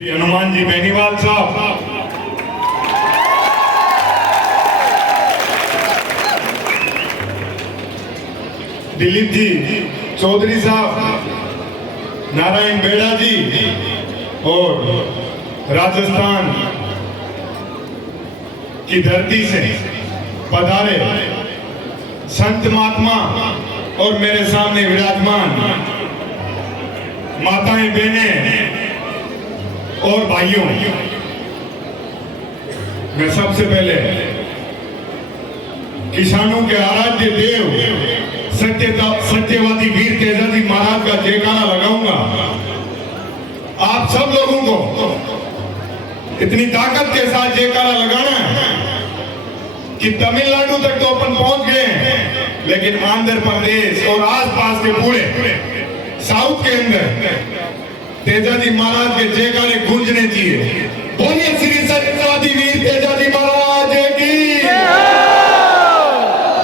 हनुमान जी बेनीवाल साहब, दिलीप जी चौधरी साहब, नारायण बेड़ा जी और राजस्थान की धरती से पधारे संत महात्मा और मेरे सामने विराजमान माताएं, बहनें और भाइयों, मैं सबसे पहले किसानों के आराध्य देव सत्यवादी वीर तेजाजी महाराज का जयकारा लगाऊंगा। आप सब लोगों को इतनी ताकत के साथ जयकारा लगाना है कि तमिलनाडु तक तो अपन पहुंच गए हैं, लेकिन आंध्र प्रदेश और आसपास के पूरे साउथ के अंदर तेजाजी महाराज के जयकारे गूंजने चाहिए। बोलिए श्री सत्यवादी वीर तेजाजी महाराज की,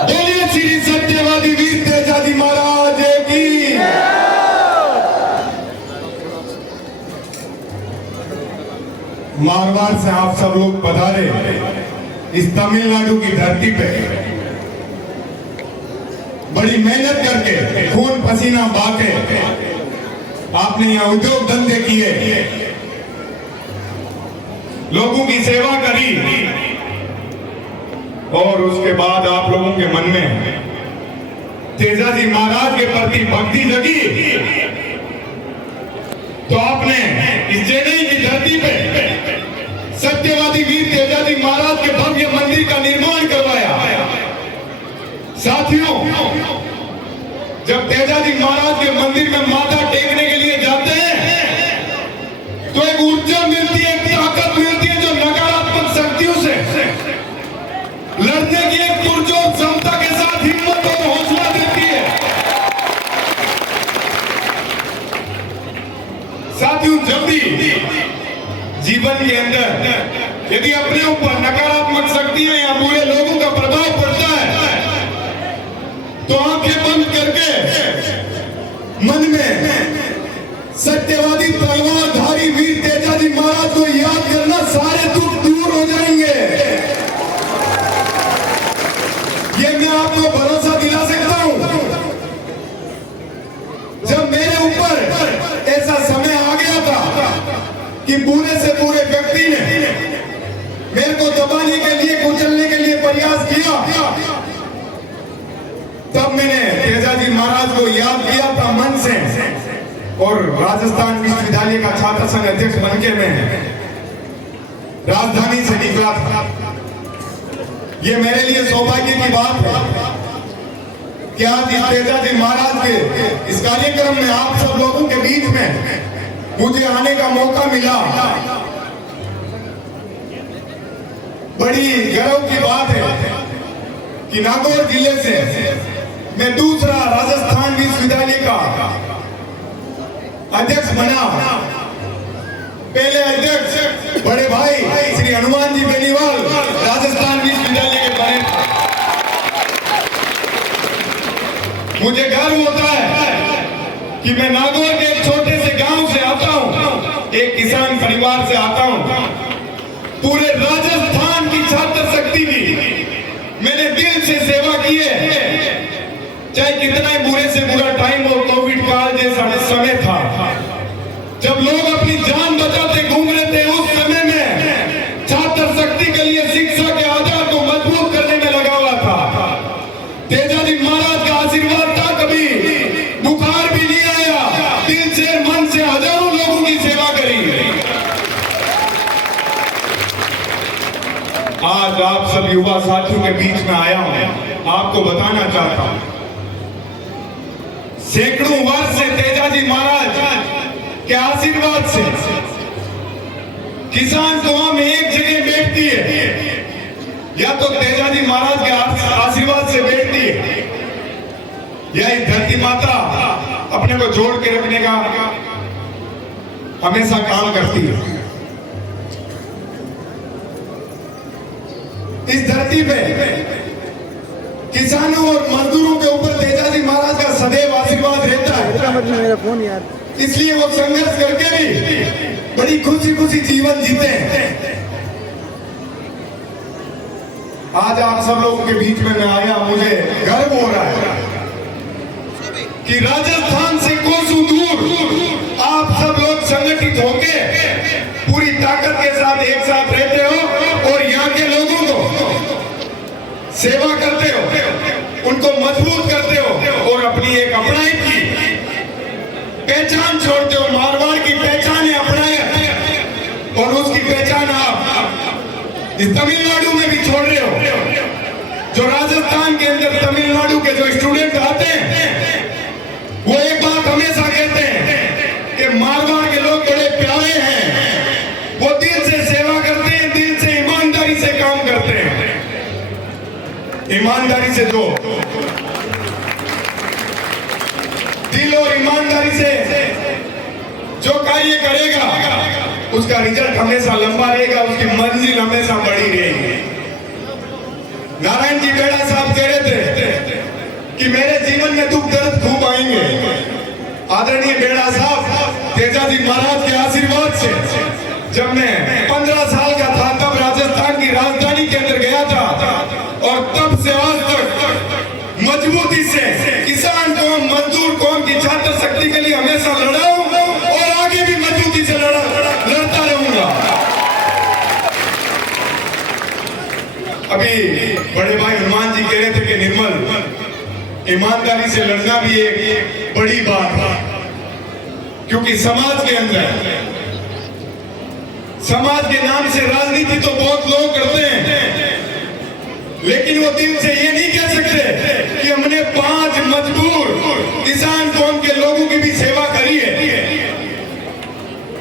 बोलिए श्री सत्यवादी वीर तेजाजी महाराज की। मारवाड़ से आप सब लोग पधारे इस तमिलनाडु की धरती पे, बड़ी मेहनत करके खून पसीना बहाके आपने यहाँ उद्योग धंधे किए, लोगों की सेवा करी और उसके बाद आप लोगों के मन में तेजाजी महाराज के प्रति भक्ति जगी, तो आपने इस चेन्नई की धरती पे सत्यवादी वीर तेजाजी महाराज के भव्य मंदिर का निर्माण करवाया। साथियों, जब तेजाजी महाराज के मंदिर में माथा टेकने के लिए जाते हैं तो एक ऊर्जा मिलती है, एक ताकत मिलती है जो नकारात्मक शक्तियों से लड़ने की एक पुरजोर क्षमता के साथ हिम्मत और हौसला देती है। साथियों, जब भी जीवन के अंदर यदि अपने ऊपर नकारात्मक शक्तियां या बुरे लोगों का प्रभाव पड़ता है तो आंखें बंद करके मन में सत्यवादी तलवारधारी वीर तेजाजी महाराज को याद करना, सारे दुख दूर हो जाएंगे। ये मैं आपको भरोसा दिला सकता हूं। जब मेरे ऊपर ऐसा समय आ गया था कि पूरे से पूरे व्यक्ति ने मेरे को दबाने के लिए, कुचलने के लिए प्रयास किया, तब मैंने तेजाजी महाराज को याद किया था मन से और राजस्थान विश्वविद्यालय का छात्र संघ अध्यक्ष बनके मैं राजधानी से निकला था। ये मेरे लिए सौभाग्य की बात है कि आज इस तेजाजी महाराज के इस कार्यक्रम में आप सब लोगों के बीच में मुझे आने का मौका मिला। बड़ी गर्व की बात है कि नागौर जिले से मैं दूसरा राजस्थान विश्वविद्यालय का अध्यक्ष बना। पहले अध्यक्ष बड़े भाई श्री हनुमान जी बेनीवाल राजस्थान विश्वविद्यालय के बने। मुझे गर्व होता है कि मैं नागौर के एक छोटे से गांव से आता हूं, एक किसान परिवार से आता हूं। पूरे राजस्थान की छात्र शक्ति की मैंने दिल से सेवा की है, चाहे कितना ही बुरे से बुरा टाइम हो, कोविड काल जैसा समय था, जब लोग अपनी जान बचाते घूम रहे थे, उस समय में छात्र शक्ति के लिए शिक्षा के आधार को मजबूत करने में लगा हुआ था। तेजाजी महाराज का आशीर्वाद था, कभी बुखार भी नहीं आया, दिल से मन से हजारों लोगों की सेवा करी। आज आप सब युवा साथियों के बीच में आया हूं, आपको बताना चाहता हूं, सैकड़ों वर्ष से तेजाजी महाराज के आशीर्वाद से किसान कौम एक जगह बैठती है, या तो तेजाजी महाराज के आशीर्वाद से बैठती है, या इस धरती माता अपने को जोड़ के रखने का हमेशा काम करती है। इस धरती पे किसानों और मजदूरों के ऊपर तेजाजी महाराज का सदैव आशीर्वाद रहता है। मेरा फोन यार, इसलिए वो संघर्ष करके भी बड़ी खुशी खुशी जीवन जीते हैं। आज आप सब लोगों के बीच में मैं आया, मुझे गर्व हो रहा है कि राजस्थान से कोसों दूर आप सब लोग संगठित होके पूरी ताकत के साथ एक साथ रहते हो और यहाँ के लोगों को सेवा करते हो, उनको मजबूत करते हो और अपनी एक अपनाई की पहचान छोड़ते हो। मारवाड़ की पहचान है अपनाया और उसकी पहचान आप इस तमिलनाडु में भी छोड़ रहे हो। जो राजस्थान के अंदर तमिलनाडु के जो स्टूडेंट आते हैं वो एक बात हमेशा कहते हैं कि मारवाड़ के लोग बड़े प्यारे हैं, वो दिल से सेवा करते हैं, दिल से ईमानदारी से काम करते हैं। ईमानदारी से जो दिल और ईमानदारी से जो कार्य करेगा उसका रिजल्ट हमेशा लंबा रहेगा, उसकी मंजिल हमेशा बड़ी रहेगी। नारायण जी बेड़ा साहब कह रहे थे कि मेरे जीवन में दुख दर्द खूब आएंगे। आदरणीय बेड़ा साहब तेजाजी महाराज के आशीर्वाद से जब मैं 15 साल का था तब राजस्थान की राजधानी के अंदर गया था और तब से आज तक मजबूती से किसान कौम, मजदूर कौम की छात्र शक्ति के लिए हमेशा लड़ा हूं और आगे भी मजबूती से लड़ता रहूंगा। अभी बड़े भाई हनुमान जी कह रहे थे कि निर्मल ईमानदारी से लड़ना भी एक बड़ी बात है, क्योंकि समाज के अंदर समाज के नाम से राजनीति तो बहुत लोग करते हैं, लेकिन वो दिल से ये नहीं कह सकते कि हमने 5 मजबूर किसान कौम के लोगों की भी सेवा करी है।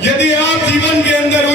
यदि आप जीवन के अंदर